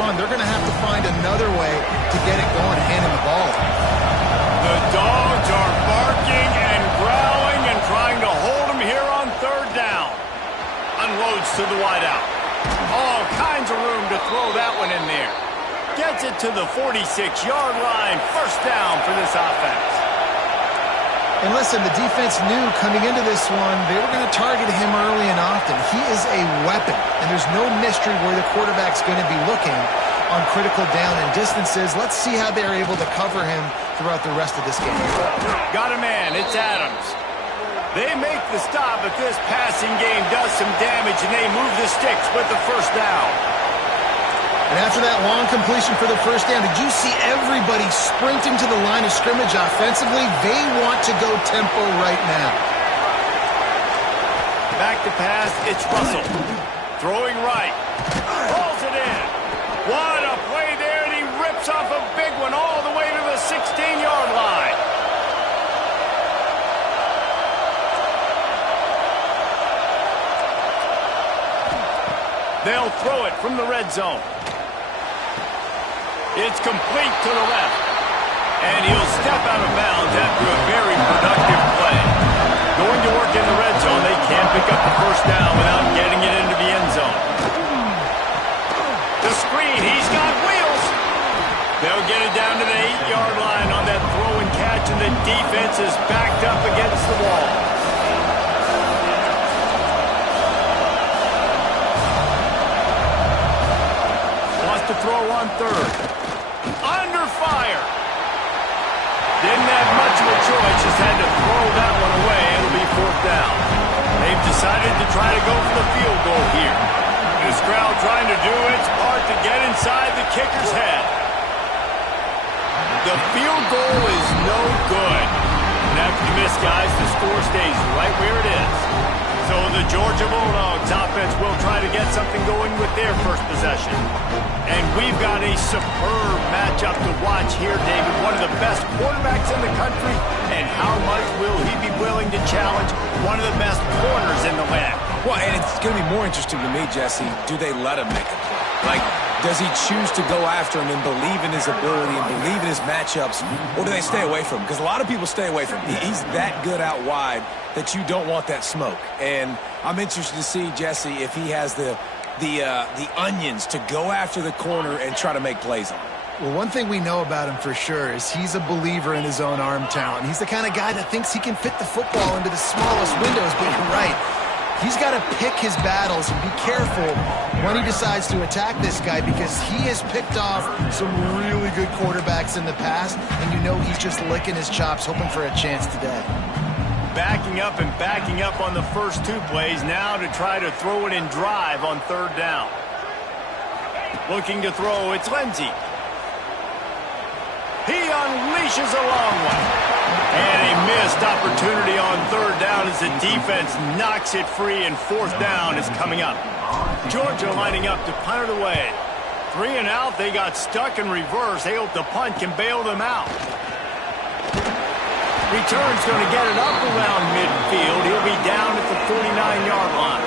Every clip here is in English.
run, they're going to have to find another way to get it going, handing the ball. The Dogs are barking and growling and trying to hold him here on third down. Unloads to the wideout. All kinds of room to throw that one in there. Gets it to the 46-yard line. First down for this offense. And listen, the defense knew coming into this one, they were going to target him early and often. He is a weapon, and there's no mystery where the quarterback's going to be looking on critical down and distances. Let's see how they're able to cover him throughout the rest of this game. Got a man. It's Adams. They make the stop, but this passing game does some damage, and they move the sticks with the first down. And after that long completion for the first down, did you see everybody sprinting to the line of scrimmage offensively? They want to go tempo right now. Back to pass, it's Russell. Throwing right. Pulls it in. What a play there, and he rips off a big one all the way to the 16-yard line. They'll throw it from the red zone. It's complete to the left. And he'll step out of bounds after a very productive play. Going to work in the red zone. They can't pick up the first down without getting it into the end zone. The screen. He's got wheels. They'll get it down to the 8-yard line on that throw and catch, and the defense is backed up against the wall. Wants to throw on third. Under fire. Didn't have much of a choice, just had to throw that one away. It'll be fourth down. They've decided to try to go for the field goal here. This crowd trying to do its part to get inside the kicker's head. The field goal is no good. And after the miss, guys, the score stays right where it is. So the Georgia Bulldogs offense will try to get something going with their first possession. And we've got a superb matchup to watch here, David. One of the best quarterbacks in the country. And how much will he be willing to challenge one of the best corners in the land? Well, and it's going to be more interesting to me, Jesse, do they let him make a play? Like, does he choose to go after him and believe in his ability and believe in his matchups, or do they stay away from him? Because a lot of people stay away from him. He's that good out wide that you don't want that smoke. And I'm interested to see, Jesse, if he has the onions to go after the corner and try to make plays on him. Well, one thing we know about him for sure is he's a believer in his own arm talent. He's the kind of guy that thinks he can fit the football into the smallest windows, but you're right. He's got to pick his battles and be careful when he decides to attack this guy, because he has picked off some really good quarterbacks in the past, and you know he's just licking his chops, hoping for a chance today. Backing up and backing up on the first two plays, now to try to throw it in drive on third down. Looking to throw, it's Lindsey. He unleashes a long one. And a missed opportunity on third down as the defense knocks it free, and fourth down is coming up. Georgia lining up to punt it away. 3 and out, they got stuck in reverse. They hope the punt can bail them out. Return's going to get it up around midfield. He'll be down at the 49-yard line.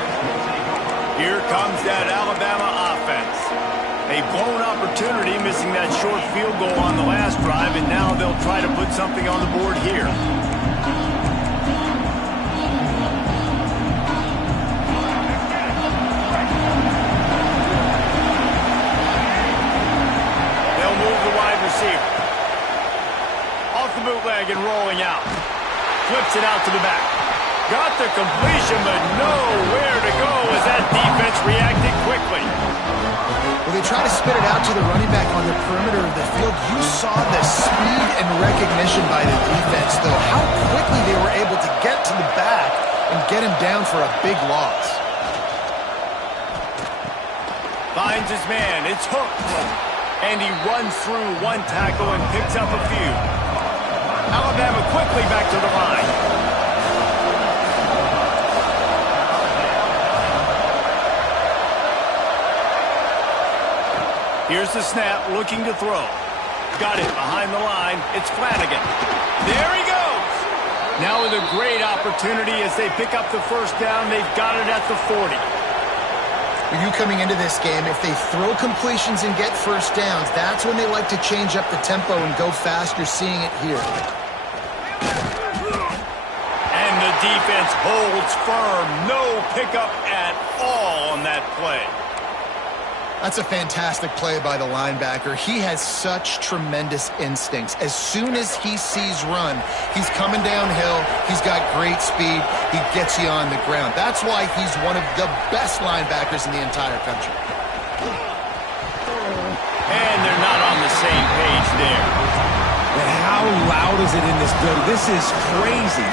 Here comes that Alabama offense. A blown opportunity, missing that short field goal on the last drive, and now they'll try to put something on the board here. They'll move the wide receiver. Off the bootleg and rolling out. Flips it out to the back. Got the completion, but nowhere to go as that defense reacted quickly. Well, they try to spit it out to the running back on the perimeter of the field. You saw the speed and recognition by the defense, though. How quickly they were able to get to the back and get him down for a big loss. Finds his man. It's Hook. And he runs through one tackle and picks up a few. Alabama quickly back to the line. Here's the snap, looking to throw. Got it behind the line. It's Flanagan. There he goes. Now with a great opportunity as they pick up the first down. They've got it at the 40. For you coming into this game, if they throw completions and get first downs, that's when they like to change up the tempo and go fast. You're seeing it here. And the defense holds firm. No pickup at all on that play. That's a fantastic play by the linebacker. He has such tremendous instincts. As soon as he sees run, he's coming downhill. He's got great speed. He gets you on the ground. That's why he's one of the best linebackers in the entire country. And they're not on the same page there. And how loud is it in this building? This is crazy.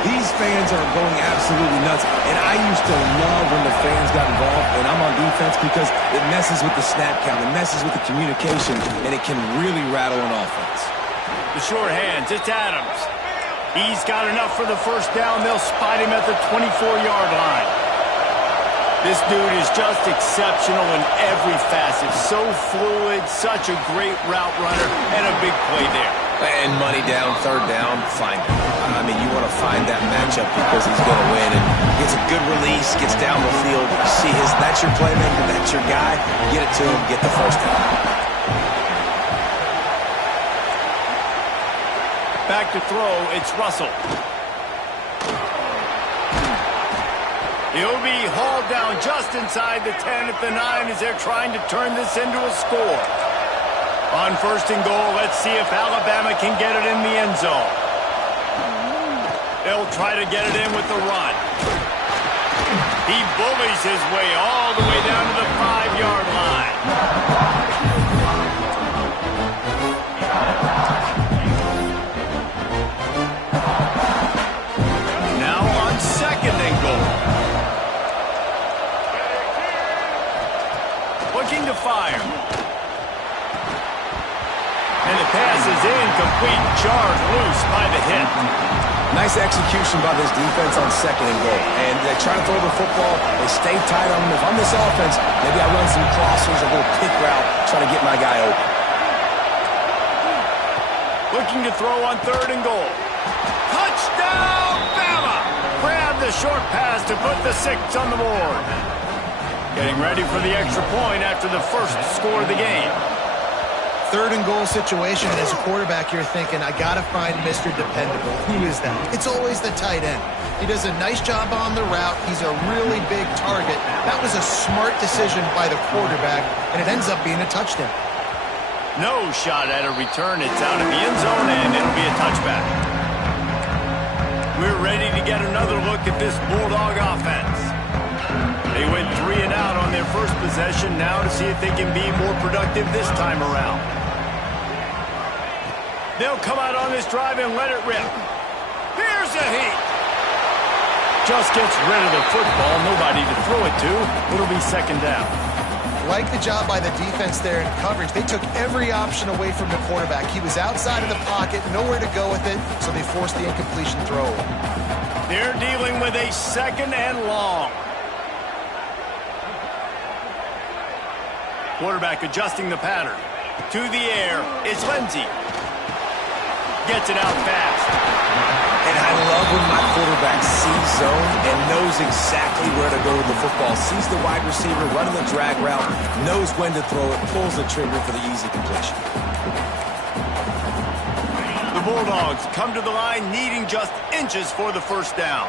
These fans are going absolutely nuts. And I used to love when the fans got involved, and I'm on defense, because it messes with the snap count, it messes with the communication, and it can really rattle an offense. The short hands, it's Adams. He's got enough for the first down. They'll spot him at the 24-yard line. This dude is just exceptional in every facet. So fluid, such a great route runner, and a big play there. And money down, third down, find him. I mean, you want to find that matchup because he's going to win. And gets a good release, gets down the field. You see that's your playmaker, that's your guy. Get it to him, get the first down. Back to throw, it's Russell. He'll be hauled down just inside the 10 at the 9 as they're trying to turn this into a score. On first and goal, let's see if Alabama can get it in the end zone. They'll try to get it in with the run. He bullies his way all the way down to the 5-yard line. Now on second and goal. Looking to fire. And the pass is incomplete, jarred loose by the hit. Nice execution by this defense on second and goal. And they try to throw the football. They stay tight on them. If I'm this offense, maybe I run some crossers, a little pick route, try to get my guy open. Looking to throw on third and goal. Touchdown, Bama! Grab the short pass to put the 6 on the board. Getting ready for the extra point after the first score of the game. Third and goal situation, and as a quarterback, you're thinking, I got to find Mr. Dependable. Who is that? It's always the tight end. He does a nice job on the route. He's a really big target. That was a smart decision by the quarterback, and it ends up being a touchdown. No shot at a return. It's out of the end zone, and it'll be a touchback. We're ready to get another look at this Bulldog offense. They went 3 and out on their first possession, now to see if they can be more productive this time around. They'll come out on this drive and let it rip. Here's a heat. Just gets rid of the football. Nobody to throw it to. It'll be second down. Like the job by the defense there in coverage. They took every option away from the quarterback. He was outside of the pocket, nowhere to go with it, so they forced the incompletion throw. They're dealing with a second and long. Quarterback adjusting the pattern. To the air, it's Lindsey. Gets it out fast. And I love when my quarterback sees zone and knows exactly where to go with the football. Sees the wide receiver running the drag route, knows when to throw it, pulls the trigger for the easy completion. The Bulldogs come to the line needing just inches for the first down.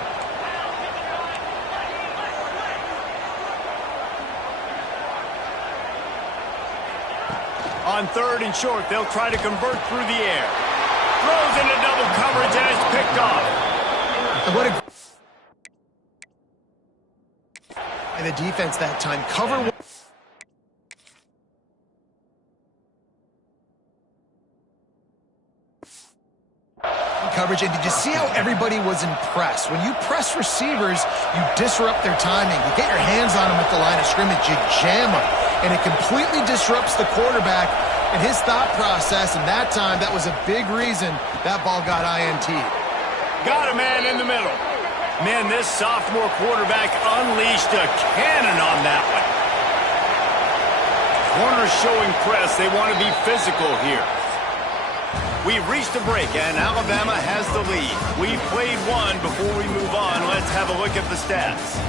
On third and short, they'll try to convert through the air. Throws into double coverage and it's picked off. What a... the defense that time. Cover... coverage, and did you see how everybody was impressed? When you press receivers, you disrupt their timing. You get your hands on them at the line of scrimmage, you jam them, and it completely disrupts the quarterback and his thought process, and that time, that was a big reason that ball got INT. Got a man in the middle. Man, this sophomore quarterback unleashed a cannon on that one. Corners showing press. They want to be physical here. We've reached a break, and Alabama has the lead. We've played one. Before we move on, let's have a look at the stats.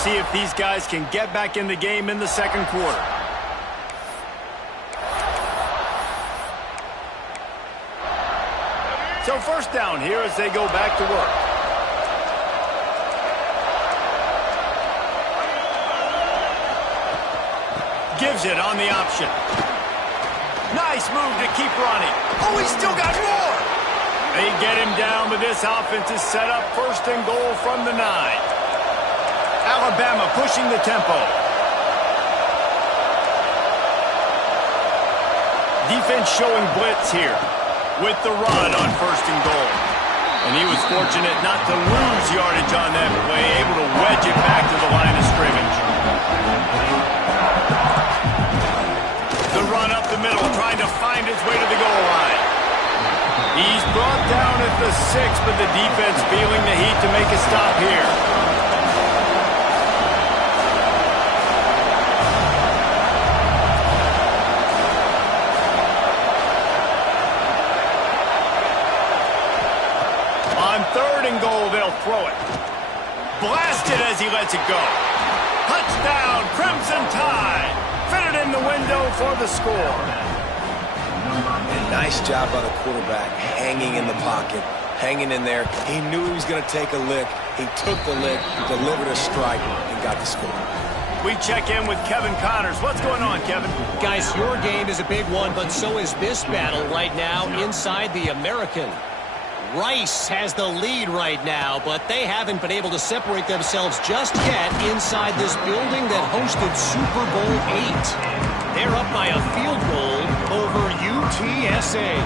see if these guys can get back in the game in the second quarter. So first down here as they go back to work. Gives it on the option. Nice move to keep running. Oh, he's still got more. They get him down, but this offense is set up first and goal from the 9. Alabama pushing the tempo. Defense showing blitz here with the run on first and goal. And he was fortunate not to lose yardage on that play, able to wedge it back to the line of scrimmage. The run up the middle, trying to find his way to the goal line. He's brought down at the 6, but the defense feeling the heat to make a stop here. On third and goal, they'll throw it. Blasted as he lets it go. Touchdown, Crimson Tide. Fitted in the window for the score. And nice job by the quarterback, hanging in the pocket, hanging in there. He knew he was going to take a lick. He took the lick, delivered a strike, and got the score. We check in with Kevin Connors. What's going on, Kevin? Guys, your game is a big one, but so is this battle right now inside the American. Rice has the lead right now, but they haven't been able to separate themselves just yet inside this building that hosted Super Bowl 8. They're up by a field goal over UTSA.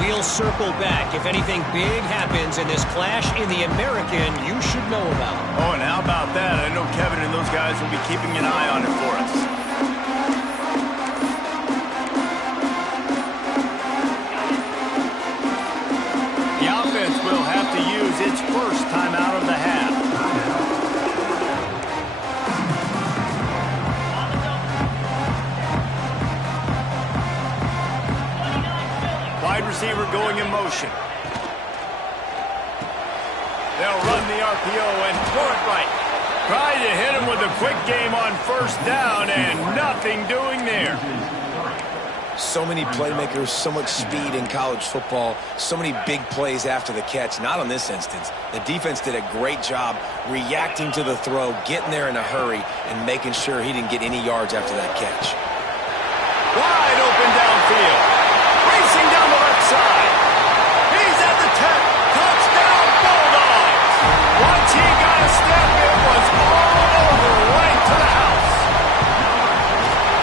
We'll circle back. If anything big happens in this clash in the American, you should know about it. Oh, and how about that? I know Kevin and those guys will be keeping an eye on it for us. The offense will have to use its first timeout of the half. Wide receiver going in motion. They'll run the RPO and throw it right. Trying to hit him with a quick game on first down and nothing doing there. So many playmakers, so much speed in college football, so many big plays after the catch. Not on this instance. The defense did a great job reacting to the throw, getting there in a hurry, and making sure he didn't get any yards after that catch. Wide open downfield. Racing down the left side. He's at the 10. Touchdown, Bulldogs. Once he got a step, it was all over, right to the house.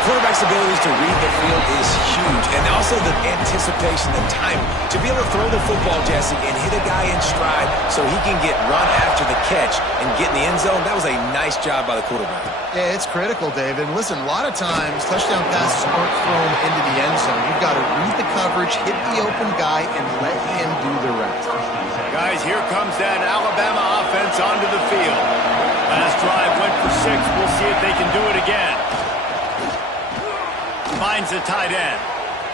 Quarterback's abilities to read the field is huge, and also the anticipation, the time to be able to throw the football, Jesse, and hit a guy in stride so he can get run after the catch and get in the end zone. That was a nice job by the quarterback. Yeah, it's critical, David. And listen, a lot of times touchdown passes aren't thrown into the end zone. You've got to read the coverage, hit the open guy, and let him do the rest. Guys, here comes that Alabama offense onto the field. Last drive went for 6. We'll see if they can do it again. Finds a tight end.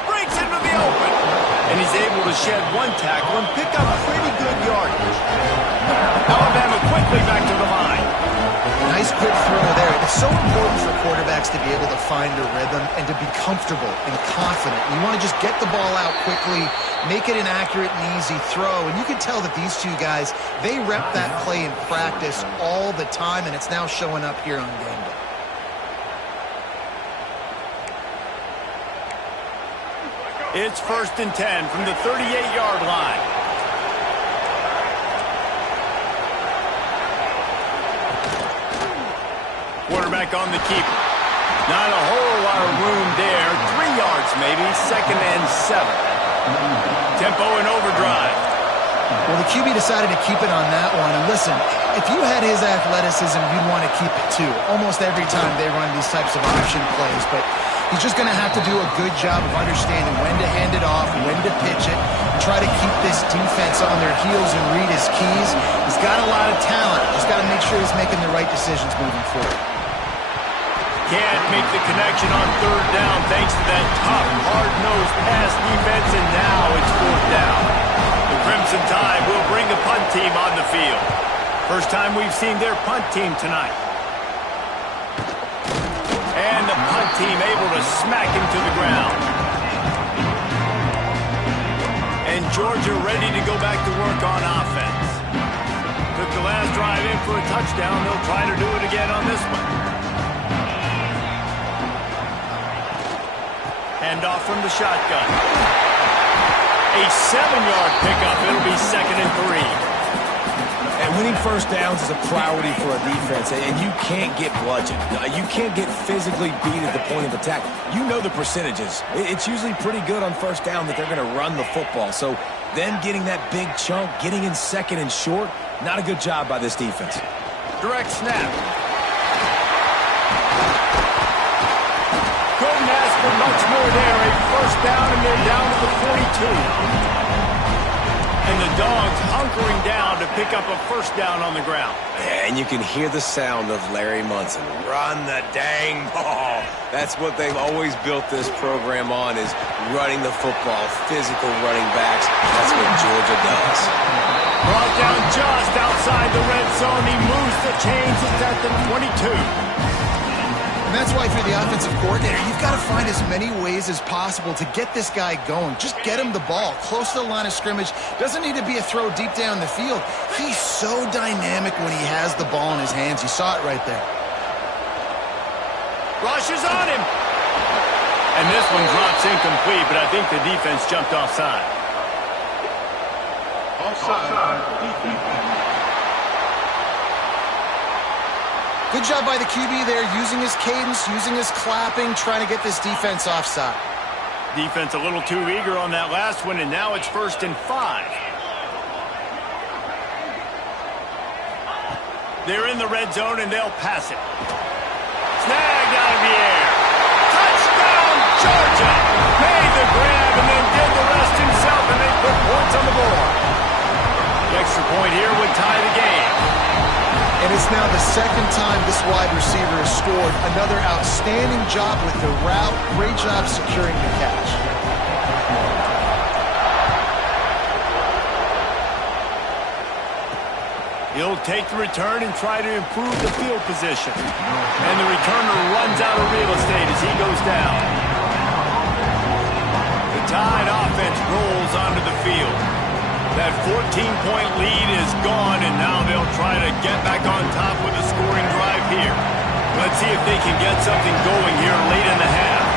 Breaks into the open. And he's able to shed one tackle and pick up pretty good yardage. Alabama quickly back to the line. Nice quick throw there. It's so important for quarterbacks to be able to find a rhythm and to be comfortable and confident. You want to just get the ball out quickly, make it an accurate and easy throw. And you can tell that these two guys, they rep that play in practice all the time, and it's now showing up here on game day. It's 1st and 10 from the 38-yard line. Quarterback on the keeper. Not a whole lot of room there. 3 yards maybe. 2nd and 7. Tempo and overdrive. Well, the QB decided to keep it on that one. And listen, if you had his athleticism, you'd want to keep it too. Almost every time they run these types of option plays. But he's just going to have to do a good job of understanding when to hand it off, when to pitch it, and try to keep this defense on their heels and read his keys. He's got a lot of talent. Just got to make sure he's making the right decisions moving forward. Can't make the connection on 3rd down thanks to that tough, hard-nosed pass defense, and now it's 4th down. The Crimson Tide will bring the punt team on the field. First time we've seen their punt team tonight. team able to smack him to the ground. And Georgia ready to go back to work on offense. Took the last drive in for a touchdown. They'll try to do it again on this one. Hand off from the shotgun. A 7-yard pickup. It'll be 2nd and 3. And winning first downs is a priority for a defense, and you can't get bludgeoned. You can't get physically beat at the point of attack. You know the percentages. It's usually pretty good on first down that they're going to run the football. So them getting that big chunk, getting in 2nd and short, not a good job by this defense. Direct snap. Couldn't ask for much more there. A first down, and they're down to the 42. And the Dogs hunkering down to pick up a first down on the ground. Yeah, and you can hear the sound of Larry Munson. Run the dang ball. That's what they've always built this program on, is running the football, physical running backs. That's what Georgia does. Brought down just outside the red zone. He moves the chains. It's at the 22. And that's why if you're the offensive coordinator, you've got to find as many ways as possible to get this guy going. Just get him the ball close to the line of scrimmage. Doesn't need to be a throw deep down the field. He's so dynamic when he has the ball in his hands. You saw it right there. Rush is on him. And this one drops incomplete, but I think the defense jumped offside. Offside. Good job by the QB there, using his cadence, using his clapping, trying to get this defense offside. Defense a little too eager on that last one, and now it's 1st and 5. They're in the red zone, and they'll pass it. Snagged out of the air. Touchdown, Georgia! Made the grab and then did the rest himself, and they put points on the board. The extra point here would tie the game. And it's now the 2nd time this wide receiver has scored. Another outstanding job with the route. Great job securing the catch. He'll take the return and try to improve the field position. And the returner runs out of real estate as he goes down. The Tide offense rolls onto the field. That 14-point lead is gone, and now they'll try to get back on top with a scoring drive here. Let's see if they can get something going here late in the half.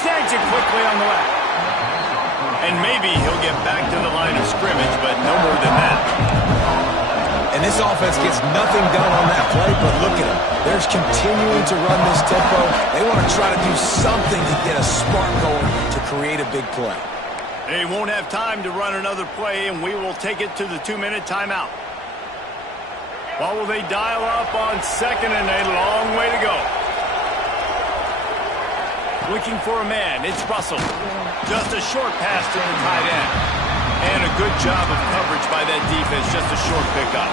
Snags it quickly on the left. And maybe he'll get back to the line of scrimmage, but no more than that. And this offense gets nothing done on that play, but look at them. They're continuing to run this tempo. They want to try to do something to get a spark going to create a big play. They won't have time to run another play, and we will take it to the 2-minute timeout. What will they dial up on 2nd and a long way to go? Looking for a man. It's Russell. Just a short pass to the tight end. And a good job of coverage by that defense. Just a short pickup.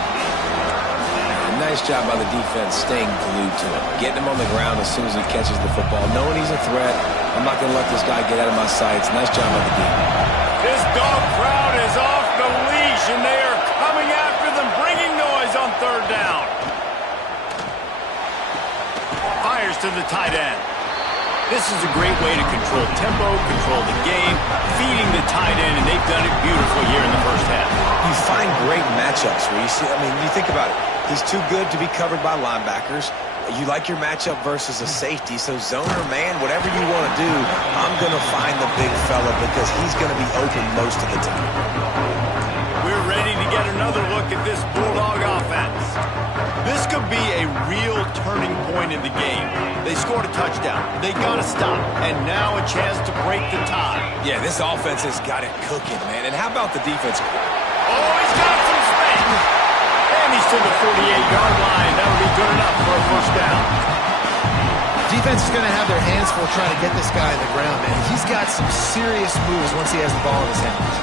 Nice job by the defense staying glued to him. Getting him on the ground as soon as he catches the football. Knowing he's a threat. I'm not going to let this guy get out of my sights. Nice job by the defense. This dog crowd is off the leash, and they are coming after them, bringing noise on 3rd down. Fires to the tight end. This is a great way to control tempo, control the game, feeding the tight end, and they've done it beautifully here in the first half. You find great matchups where you see, you think about it. He's too good to be covered by linebackers. You like your matchup versus a safety, so zone or man, whatever you want to do, I'm going to find the big fella because he's going to be open most of the time. We're ready to get another look at this Bulldog offense. This could be a real turning point in the game. They scored a touchdown. They got to stop. And now a chance to break the tie. Yeah, this offense has got it cooking, man. And how about the defense? Oh, he's got some space. And he's to the 48-yard line. That'll be good enough for a first down. Defense is going to have their hands full trying to get this guy on the ground, man. He's got some serious moves once he has the ball in his hands.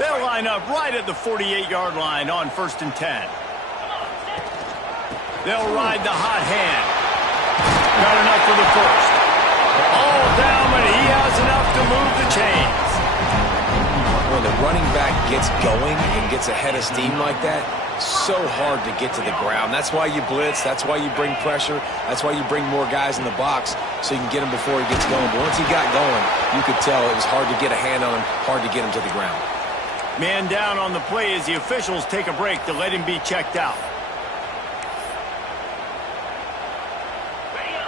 They'll line up right at the 48-yard line on 1st and 10. They'll ride the hot hand. Got enough for the first. All down, but he has enough to move the chains. When the running back gets going and gets ahead of steam like that, so hard to get to the ground. That's why you blitz. That's why you bring pressure. That's why you bring more guys in the box so you can get him before he gets going. But once he got going, you could tell it was hard to get a hand on him, hard to get him to the ground. Man down on the play as the officials take a break to let him be checked out.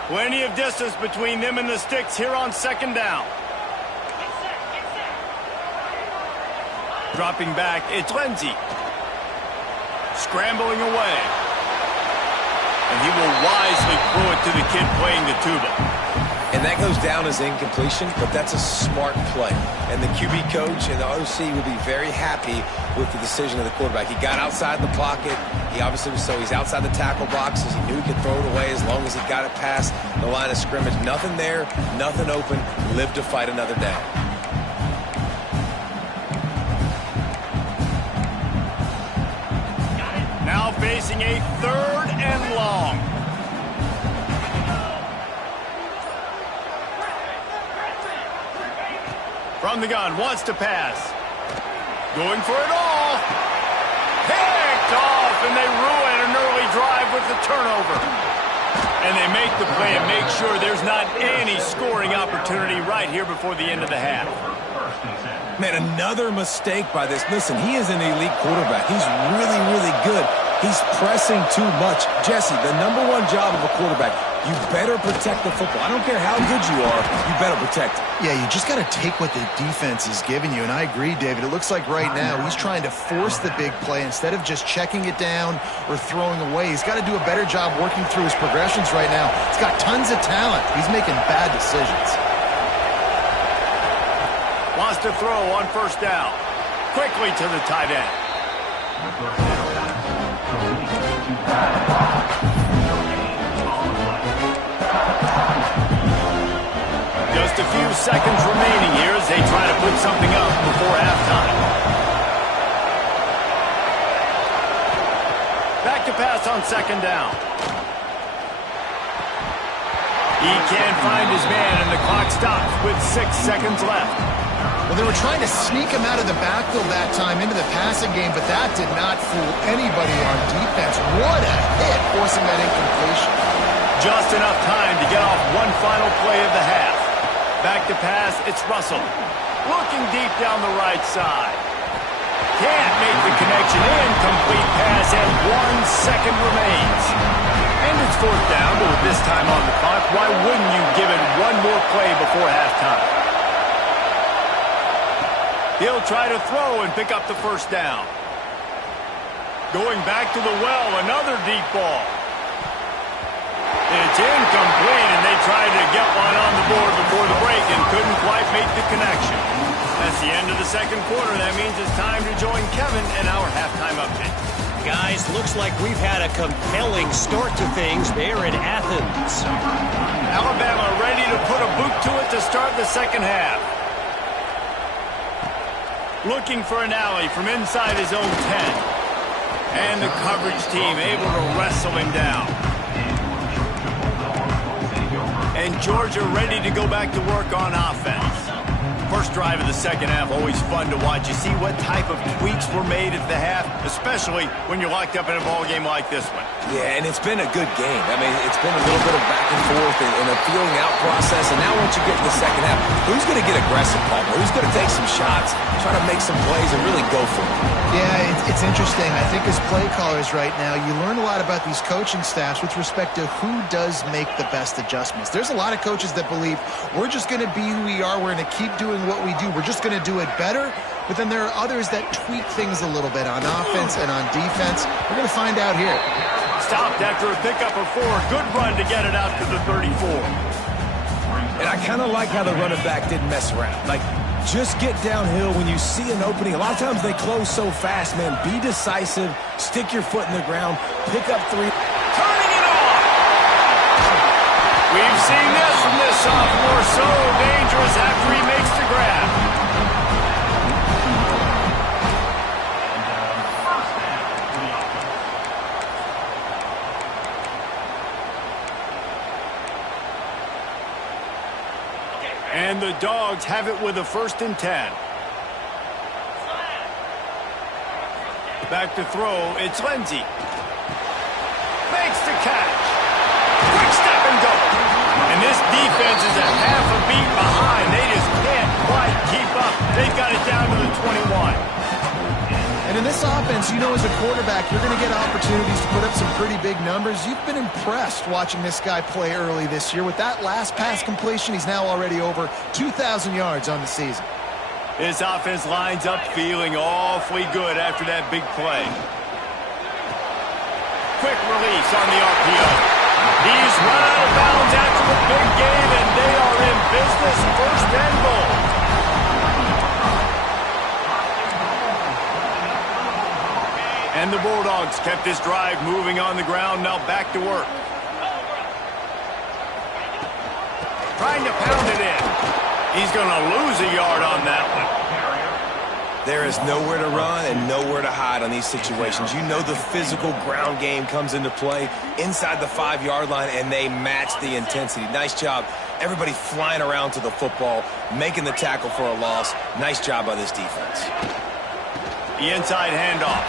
Plenty of distance between them and the sticks here on second down. Dropping back, it's Lindsey. Scrambling away. And he will wisely throw it to the kid playing the tuba. And that goes down as incompletion, but that's a smart play. And the QB coach and the OC will be very happy with the decision of the quarterback. He got outside the pocket. He obviously was he's outside the tackle boxes. He knew he could throw it away as long as he got it past the line of scrimmage. Nothing there, nothing open. Live to fight another down. Now facing a 3rd and long. From the gun, wants to pass. Going for it all. Picked off, and they ruin an early drive with the turnover. And they make the play and make sure there's not any scoring opportunity right here before the end of the half. Man, another mistake by this. Listen, he is an elite quarterback. He's really, really good. He's pressing too much. Jesse, the #1 job of a quarterback, you better protect the football. I don't care how good you are, you better protect it. Yeah, you just got to take what the defense is giving you, and I agree, David. It looks like right now he's trying to force the big play instead of just checking it down or throwing away. He's got to do a better job working through his progressions right now. He's got tons of talent. He's making bad decisions. Wants to throw on 1st down. Quickly to the tight end. Just a few seconds remaining here as they try to put something up before halftime. Back to pass on 2nd down. He can't find his man, and the clock stops with 6 seconds left. Well, they were trying to sneak him out of the backfield that time into the passing game, but that did not fool anybody on defense. What a hit, forcing that incompletion. Just enough time to get off one final play of the half. Back to pass, it's Russell. Looking deep down the right side. Can't make the connection. Incomplete pass, and 1 second remains. And it's 4th down, but with this time on the clock, why wouldn't you give it one more play before halftime? He'll try to throw and pick up the 1st down. Going back to the well, another deep ball. It's incomplete, and they tried to get one on the board before the break and couldn't quite make the connection. That's the end of the 2nd quarter. That means it's time to join Kevin in our halftime update. Guys, looks like we've had a compelling start to things there in Athens. Alabama ready to put a boot to it to start the 2nd half. Looking for an alley from inside his own 10. And the coverage team able to wrestle him down. And Georgia ready to go back to work on offense. First drive of the 2nd half, always fun to watch. You see what type of tweaks were made at the half, especially when you're locked up in a ball game like this one. Yeah, and it's been a good game. I mean, it's been a little bit of back and forth and a feeling out process. And now once you get to the 2nd half, who's going to get aggressive, Palmer? Who's going to take some shots, try to make some plays, and really go for it? Yeah, it's interesting. I think as play callers right now, you learn a lot about these coaching staffs with respect to who does make the best adjustments. There's a lot of coaches that believe we're just going to be who we are. We're going to keep doing what we do. We're just going to do it better. But then there are others that tweak things a little bit on offense and on defense. We're going to find out here. Stopped after a pickup of 4. Good run to get it out to the 34. And I kind of like how the running back didn't mess around. Like, just get downhill when you see an opening. A lot of times they close so fast, man. Be decisive. Stick your foot in the ground. Pick up 3. Turning it off. We've seen this from this sophomore. So dangerous after he makes the grab. And the Dogs have it with a 1st and 10. Back to throw, it's Lindsey. Makes the catch. Quick step and go. And this defense is a half a beat behind. They just can't quite keep up. They've got it down to the 21. And in this offense, you know as a quarterback, you're going to get opportunities to put up some pretty big numbers. You've been impressed watching this guy play early this year. With that last pass completion, he's now already over 2,000 yards on the season. This offense lines up feeling awfully good after that big play. Quick release on the RPO. He's run out of bounds after the big game, and they are in business. 1st and goal. And the Bulldogs kept this drive moving on the ground. Now back to work. Trying to pound it in. He's going to lose a yard on that one. There is nowhere to run and nowhere to hide on these situations. You know the physical ground game comes into play inside the 5-yard line, and they match the intensity. Nice job. Everybody flying around to the football, making the tackle for a loss. Nice job by this defense. The inside handoff.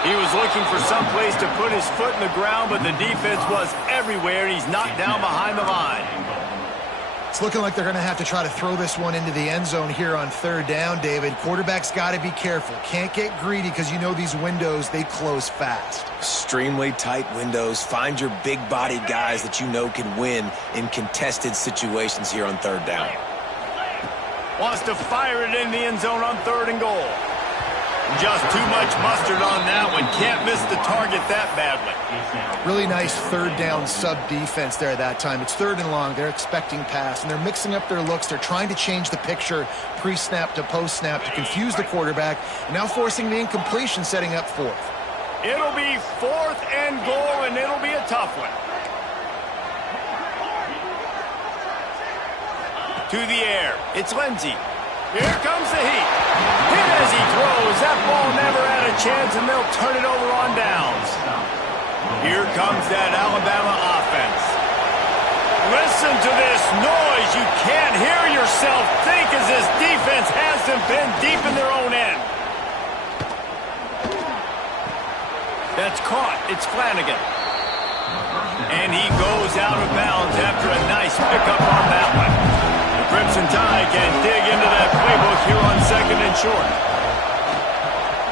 He was looking for some place to put his foot in the ground, but the defense was everywhere, and he's knocked down behind the line. It's looking like they're going to have to try to throw this one into the end zone here on 3rd down, David. Quarterback's got to be careful. Can't get greedy because you know these windows, they close fast. Extremely tight windows. Find your big-bodied guys that you know can win in contested situations here on 3rd down. Wants to fire it in the end zone on 3rd and goal. Just too much mustard on that one. Can't miss the target that badly. Really nice 3rd down sub-defense there that time. It's 3rd and long. They're expecting pass, and they're mixing up their looks. They're trying to change the picture pre-snap to post-snap to confuse the quarterback, and now forcing the incompletion, setting up 4th. It'll be 4th and goal, and it'll be a tough one. To the air. It's Lindsey. Here comes the heat. Hit as he throws. That ball never had a chance, and they'll turn it over on downs. Here comes that Alabama offense. Listen to this noise. You can't hear yourself think as this defense has them pinned deep in their own end. That's caught. It's Flanagan. And he goes out of bounds after a nice pickup on that one. The Crimson Tide can dig into that playbook here on 2nd and short.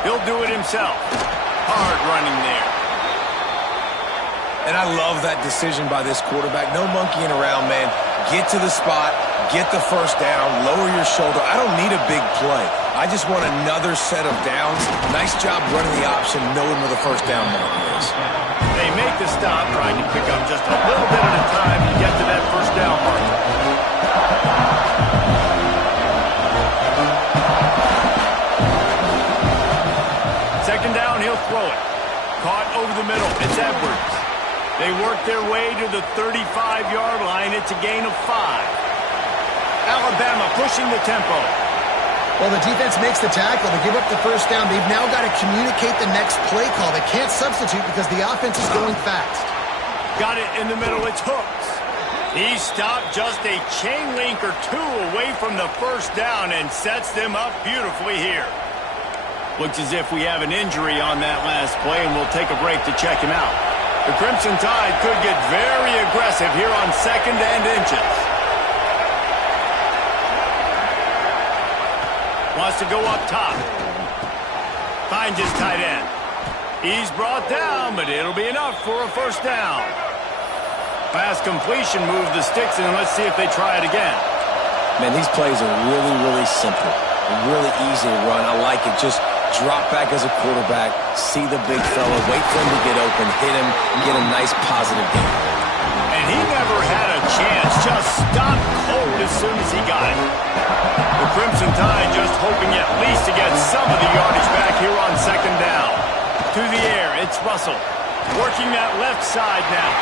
He'll do it himself. Hard running there. And I love that decision by this quarterback. No monkeying around, man. Get to the spot, get the 1st down, lower your shoulder. I don't need a big play. I just want another set of downs. Nice job running the option, knowing where the 1st down marker is. They make the stop, trying to pick up just a little bit at a time to get to that 1st down marker. Second down, he'll throw it. Caught over the middle. It's Edwards. They work their way to the 35-yard line. It's a gain of 5. Alabama pushing the tempo. Well, the defense makes the tackle. They give up the 1st down. They've now got to communicate the next play call. They can't substitute because the offense is going fast. Got it in the middle. It's Hooks. He stopped just a chain link or 2 away from the 1st down and sets them up beautifully here. Looks as if we have an injury on that last play, and we'll take a break to check him out. The Crimson Tide could get very aggressive here on 2nd and inches. Wants to go up top. Finds his tight end. He's brought down, but it'll be enough for a 1st down. Pass completion moves the sticks, and let's see if they try it again. Man, these plays are really, really simple. Really easy to run. I like it. Just drop back as a quarterback, see the big fella, wait for him to get open, hit him, get a nice positive game. And he never had a chance. Just stopped cold as soon as he got it. The Crimson Tide just hoping at least to get some of the yardage back here on 2nd down. To the air, it's Russell. Working that left side now.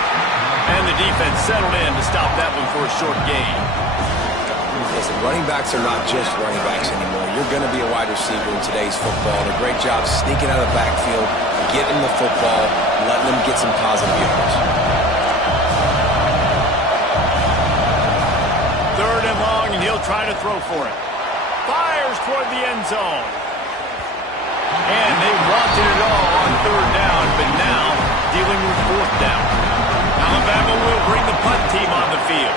And the defense settled in to stop that one for a short gain. Listen, running backs are not just running backs anymore. You're going to be a wide receiver in today's football. And a great job sneaking out of the backfield, getting the football, letting them get some positive yards. 3rd try to throw for it. Fires toward the end zone. And they wanted it all on third down, but now dealing with fourth down. Alabama will bring the punt team on the field.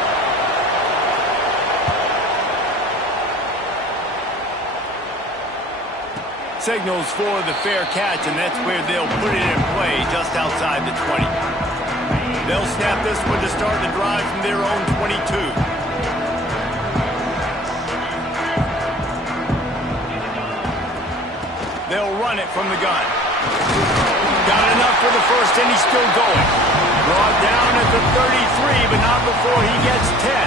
Signals for the fair catch, and that's where they'll put it in play just outside the 20. They'll snap this one to start the drive from their own 22. They'll run it from the gun. Got enough for the first, and he's still going. Brought down at the 33, but not before he gets 10.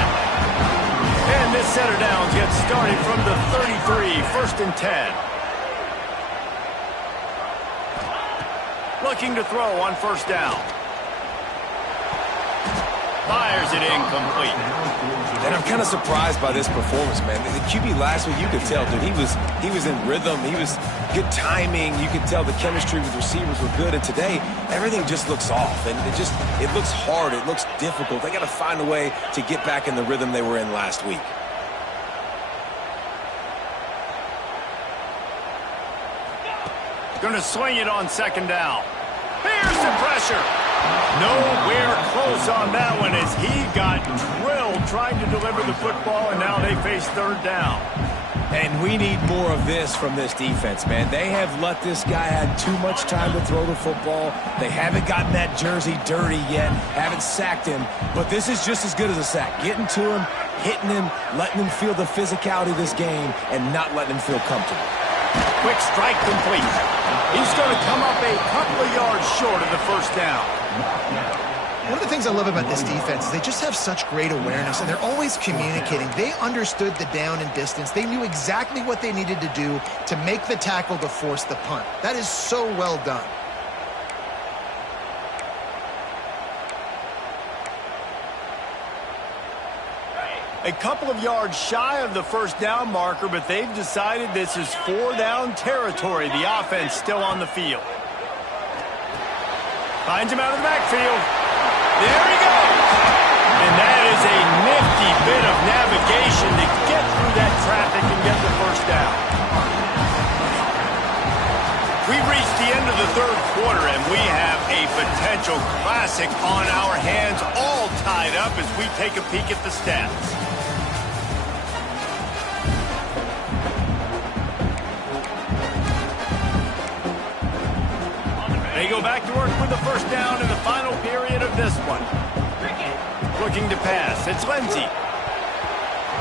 And this set of downs gets started from the 33, first and 10. Looking to throw on first down. Fires it incomplete. And I'm kind of surprised by this performance, man. The QB last week, you could tell, dude, he was in rhythm. He was good timing. You could tell the chemistry with receivers were good. And today, everything just looks off. And it looks hard. It looks difficult. They got to find a way to get back in the rhythm they were in last week. Going to swing it on second down. Here's the pressure. Nowhere close on that one as he got drilled trying to deliver the football, and now they face third down. And we need more of this from this defense, man. They have let this guy have too much time to throw the football. They haven't gotten that jersey dirty yet, haven't sacked him. But this is just as good as a sack. Getting to him, hitting him, letting him feel the physicality of this game, and not letting him feel comfortable. Quick strike complete. He's going to come up a couple of yards short of the first down. One of the things I love about this defense is they just have such great awareness, and they're always communicating. They understood the down and distance. They knew exactly what they needed to do to make the tackle to force the punt. That is so well done. A couple of yards shy of the first down marker, but they've decided this is four down territory. The offense still on the field. Finds him out of the backfield. There he goes. And that is a nifty bit of navigation to get through that traffic and get the first down. We've reached the end of the third quarter, and we have a potential classic on our hands, all tied up as we take a peek at the stats. They go back to work with the first down in the final period of this one. Looking to pass. It's Lindsey.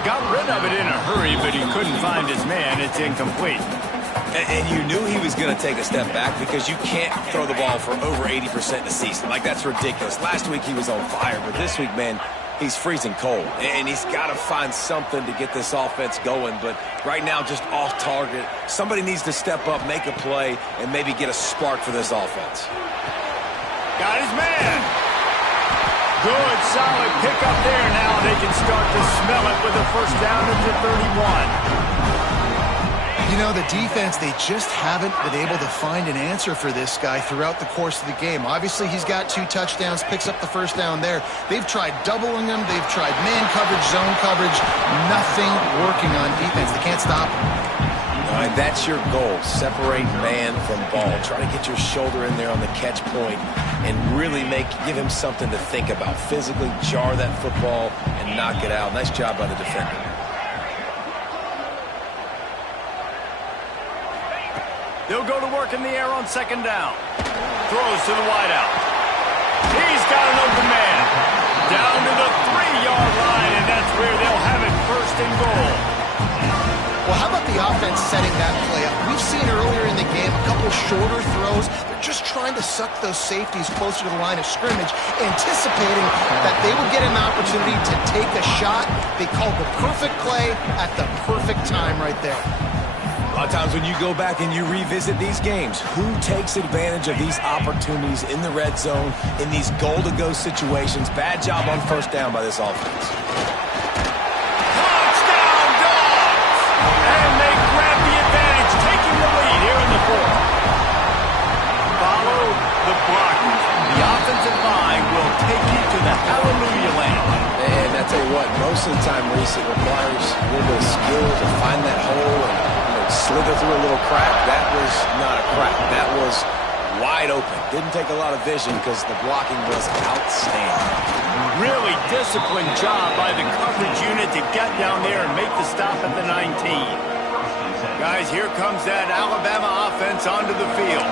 Got rid of it in a hurry, but he couldn't find his man. It's incomplete. And you knew he was going to take a step back because you can't throw the ball for over 80% this season. Like, that's ridiculous. Last week he was on fire, but this week, man, he's freezing cold. And he's got to find something to get this offense going. But right now, just off target. Somebody needs to step up, make a play, and maybe get a spark for this offense. Got his man. Good, solid pickup there. Now they can start to smell it with a first down at the 31. You know, the defense, they just haven't been able to find an answer for this guy throughout the course of the game. Obviously, he's got 2 touchdowns, picks up the first down there. They've tried doubling him. They've tried man coverage, zone coverage. Nothing working on defense. They can't stop him. All right, that's your goal. Separate man from ball. Try to get your shoulder in there on the catch point and really give him something to think about. Physically jar that football and knock it out. Nice job by the defender. They'll go to work in the air on second down. Throws to the wideout. He's got an open man. Down to the 3-yard line, and that's where they'll have it first and goal. Well, how about the offense setting that play up? We've seen earlier in the game a couple shorter throws. They're just trying to suck those safeties closer to the line of scrimmage, anticipating that they would get an opportunity to take a shot. They called the perfect play at the perfect time right there. A lot of times when you go back and you revisit these games, who takes advantage of these opportunities in the red zone, in these goal-to-go situations? Bad job on first down by this offense. Touchdown, Dogs! And they grab the advantage, taking the lead here in the fourth. Follow the blockers. The offensive line will take you to the hallelujah land. And I tell you what, but most of the time, Reese, it requires a little bit of skill to find that hole and slither through a little crack. That was not a crack. That was wide open. Didn't take a lot of vision because the blocking was outstanding. Really disciplined job by the coverage unit to get down there and make the stop at the 19. Guys, here comes that Alabama offense onto the field.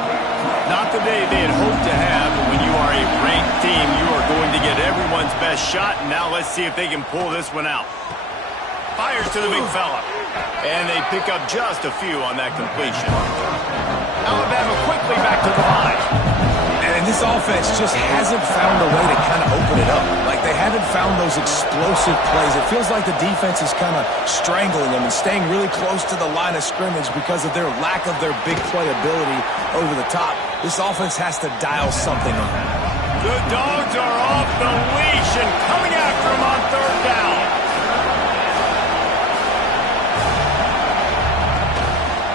Not the day they had hoped to have, but when you are a ranked team, you are going to get everyone's best shot, and now let's see if they can pull this one out. Fires to the big fella, and they pick up just a few on that completion. Alabama quickly back to the line. And this offense just hasn't found a way to kind of open it up. Like, they haven't found those explosive plays. It feels like the defense is kind of strangling them and staying really close to the line of scrimmage because of their lack of their big play ability over the top. This offense has to dial something up. The Dogs are off the leash and coming after him on third down.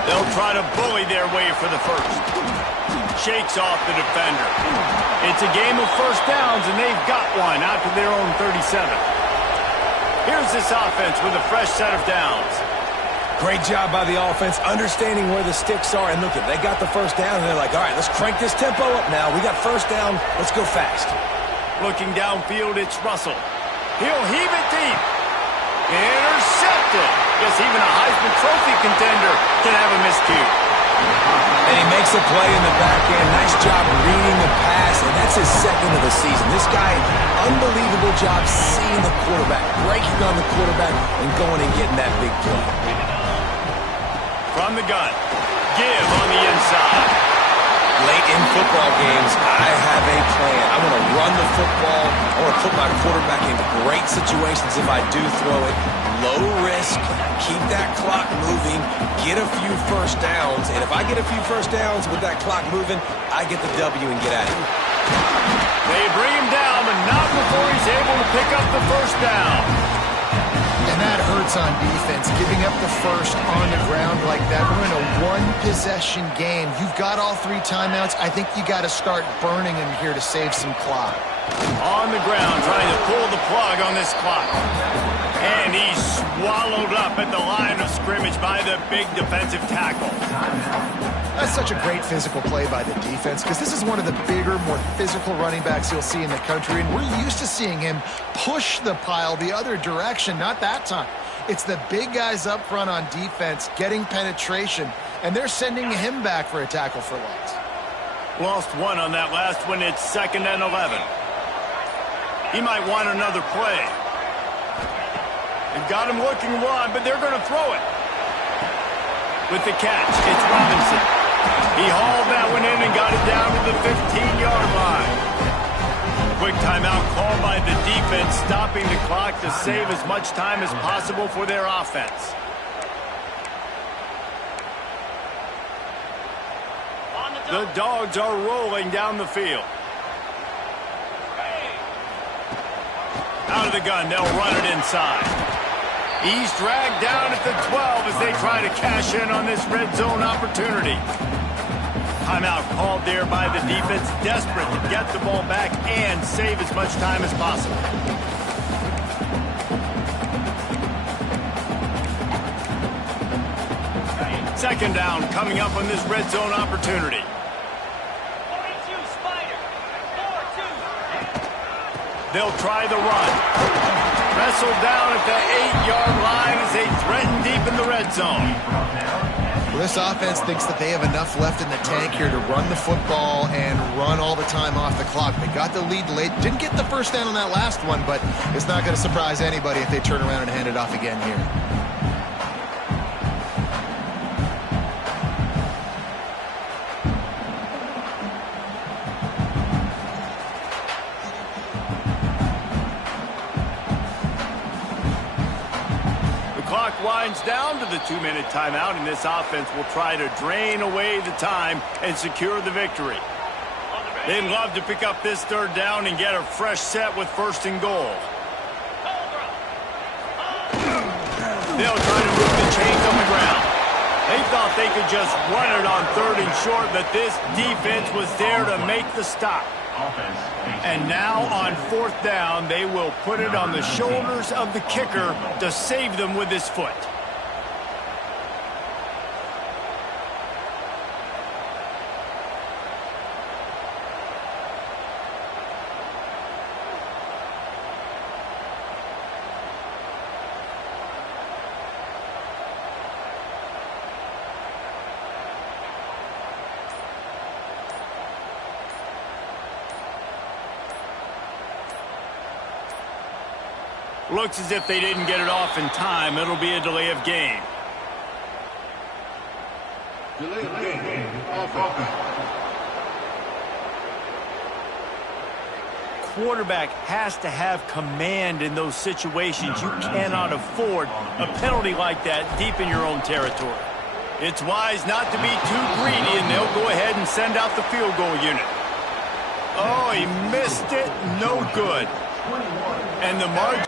They'll try to bully their way for the first. Shakes off the defender. It's a game of first downs, and they've got one out to their own 37. Here's this offense with a fresh set of downs. Great job by the offense, understanding where the sticks are. And look, they got the first down, and they're like, all right, let's crank this tempo up now. We got first down. Let's go fast. Looking downfield, it's Russell. He'll heave it deep. Intercepted. Guess even a Heisman Trophy contender can have a miscue. And he makes a play in the back end. Nice job reading the pass, and that's his second of the season. This guy, unbelievable job seeing the quarterback, breaking on the quarterback, and going and getting that big play. From the gun, give on the inside. Late in football games, I have a plan. I want to run the football. I want to put my quarterback in great situations if I do throw it. Low risk, keep that clock moving, get a few first downs. And if I get a few first downs with that clock moving, I get the W and get out of here. They bring him down, but not before he's able to pick up the first down. And that hurts on defense, giving up the first on the ground like that. We're in a one-possession game. You've got all three timeouts. I think you got to start burning him here to save some clock. On the ground, trying to pull the plug on this clock. And he's swallowed up at the line of scrimmage by the big defensive tackle. That's such a great physical play by the defense because this is one of the bigger, more physical running backs you'll see in the country, and we're used to seeing him push the pile the other direction. Not that time. It's the big guys up front on defense getting penetration, and they're sending him back for a tackle for loss. Lost one on that last one. It's 2nd and 11. He might want another play. They've got him looking wide, but they're going to throw it. With the catch, it's Robinson. He hauled that one in and got it down to the 15-yard line. Quick timeout called by the defense, stopping the clock to save as much time as possible for their offense. The Dogs are rolling down the field. Out of the gun, they'll run it inside. He's dragged down at the 12 as they try to cash in on this red zone opportunity. Timeout called there by the defense, desperate to get the ball back and save as much time as possible. Second down coming up on this red zone opportunity. They'll try the run. Wrestled down at the 8-yard line as they threaten deep in the red zone. Well, this offense thinks that they have enough left in the tank here to run the football and run all the time off the clock. They got the lead late. Didn't get the first down on that last one, but it's not going to surprise anybody if they turn around and hand it off again here. Winds down to the 2-minute timeout, and this offense will try to drain away the time and secure the victory. They'd love to pick up this third down and get a fresh set with 1st and goal. They'll try to move the chains on the ground. They thought they could just run it on 3rd and short, but this defense was there to make the stop. And now on fourth down, they will put it on the shoulders of the kicker to save them with his foot. Looks as if they didn't get it off in time. It'll be a delay of game. Delay of game. Quarterback has to have command in those situations. You cannot afford a penalty like that deep in your own territory. It's wise not to be too greedy, and they'll go ahead and send out the field goal unit. Oh, he missed it. No good. And the margin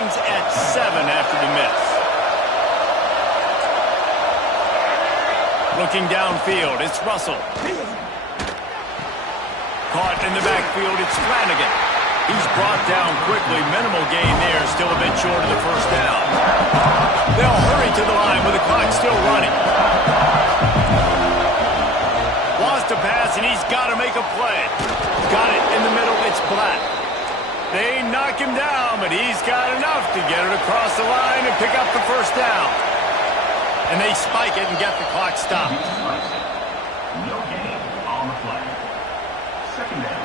at 7 after the miss. Looking downfield, it's Russell. Caught in the backfield, it's Flanagan. He's brought down quickly. Minimal gain there, still a bit short of the first down. They'll hurry to the line with the clock still running. Wants to pass, and he's got to make a play. Got it in the middle, it's Black. They knock him down, but he's got enough to get it across the line and pick up the first down. And they spike it and get the clock stopped. No gain on the play. Second down.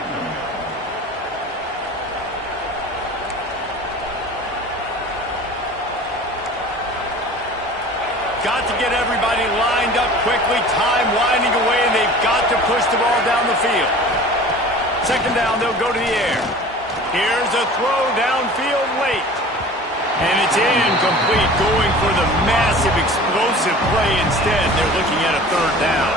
Got to get everybody lined up quickly, time winding away, and they've got to push the ball down the field. Second down, they'll go to the air. Here's a throw downfield late. And it's incomplete, going for the massive explosive play instead. They're looking at a third down.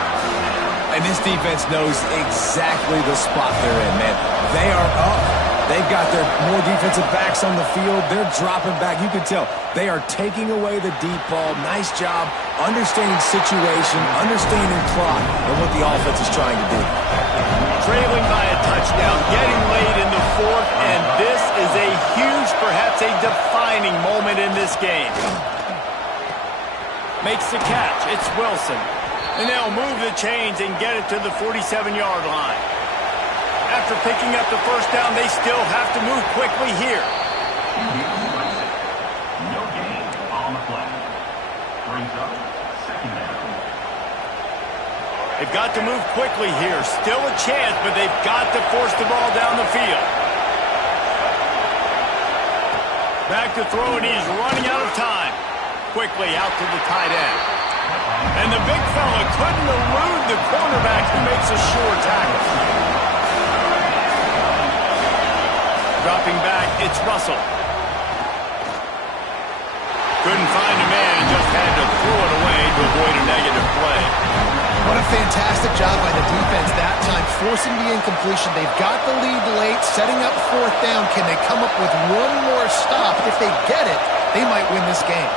And this defense knows exactly the spot they're in, man. They are up. They've got their more defensive backs on the field. They're dropping back. You can tell they are taking away the deep ball. Nice job understanding situation, understanding clock, and what the offense is trying to do. Trailing by a touchdown, getting late in the fourth, and this is a huge, perhaps a defining moment in this game. Makes the catch. It's Wilson. And they'll move the chains and get it to the 47-yard line. After picking up the first down, they still have to move quickly here. No gain on the play. Brings up second down. They've got to move quickly here. Still a chance, but they've got to force the ball down the field. Back to throw, and he's running out of time. Quickly out to the tight end. And the big fella couldn't elude the cornerback who makes a sure tackle. Dropping back, it's Russell. Couldn't find a man and just had to throw it away to avoid a negative play. What a fantastic job by the defense that time, forcing the incompletion. They've got the lead late, setting up fourth down. Can they come up with one more stop? If they get it, they might win this game.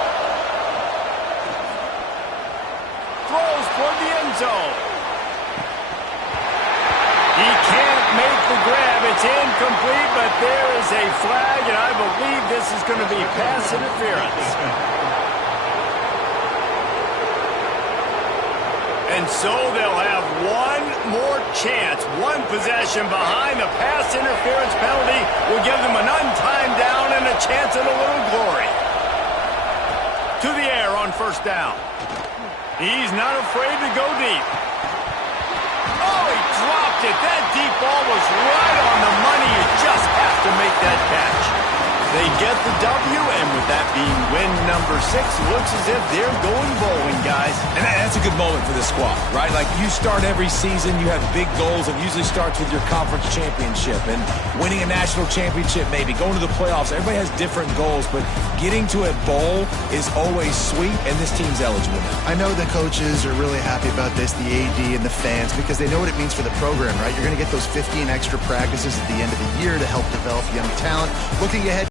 Throws toward the end zone. He can't make the grab. It's incomplete, but there is a flag, and I believe this is going to be pass interference. And so they'll have one more chance. One possession behind the pass interference penalty will give them an untimed down and a chance at a little glory. To the air on first down. He's not afraid to go deep. Oh, he dropped it. That deep ball was right on the money. You just have to make that catch. They get the W, and with that being win number 6, looks as if they're going bowling, guys. And that's a good moment for this squad, right? Like, you start every season, you have big goals. It usually starts with your conference championship and winning a national championship, maybe going to the playoffs. Everybody has different goals, but getting to a bowl is always sweet, and this team's eligible now. I know the coaches are really happy about this, the AD and the fans, because they know what it means for the program, right? You're going to get those 15 extra practices at the end of the year to help develop young talent. Looking ahead